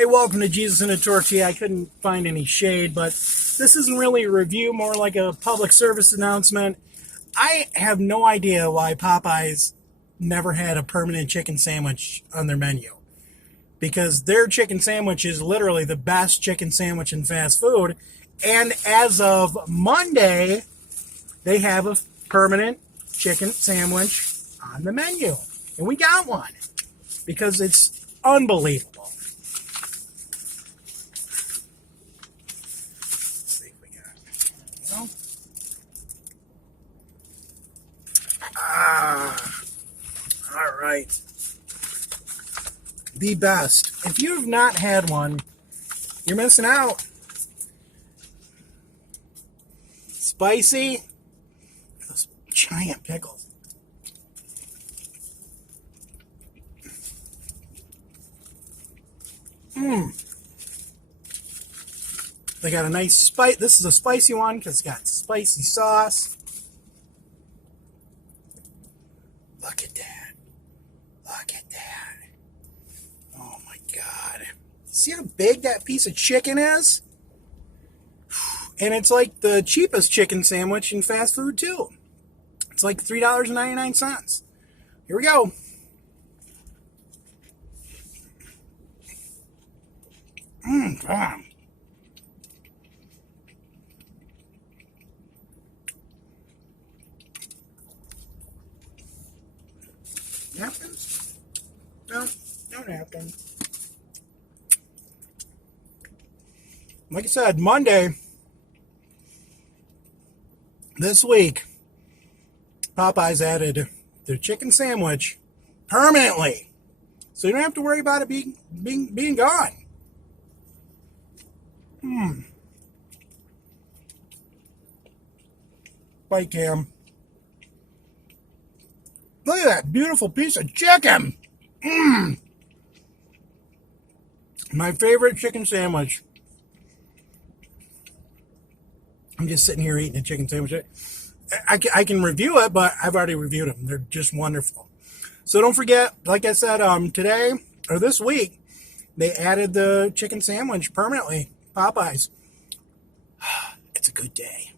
Hey, welcome to Jesus in a Tortilla. I couldn't find any shade, but this isn't really a review, more like a public service announcement. I have no idea why Popeyes never had a permanent chicken sandwich on their menu, because their chicken sandwich is literally the best chicken sandwich in fast food. And as of Monday, they have a permanent chicken sandwich on the menu. And we got one because it's unbelievable. Let's see what we got. All right. The best. If you have not had one, you're missing out. Spicy. Those giant pickles. They got a nice spice. This is a spicy one because it's got spicy sauce. Look at that. Look at that. Oh my God. See how big that piece of chicken is? And it's like the cheapest chicken sandwich in fast food too. It's like $3.99. Here we go. God. Napkins? No napkin. Like I said, Monday this week, Popeyes added their chicken sandwich permanently, so you don't have to worry about it being gone. Bite cam. Look at that beautiful piece of chicken. My favorite chicken sandwich. I'm just sitting here eating a chicken sandwich. I can review it, but I've already reviewed them. They're just wonderful. So don't forget, like I said, today or this week, they added the chicken sandwich permanently. Popeyes. It's a good day.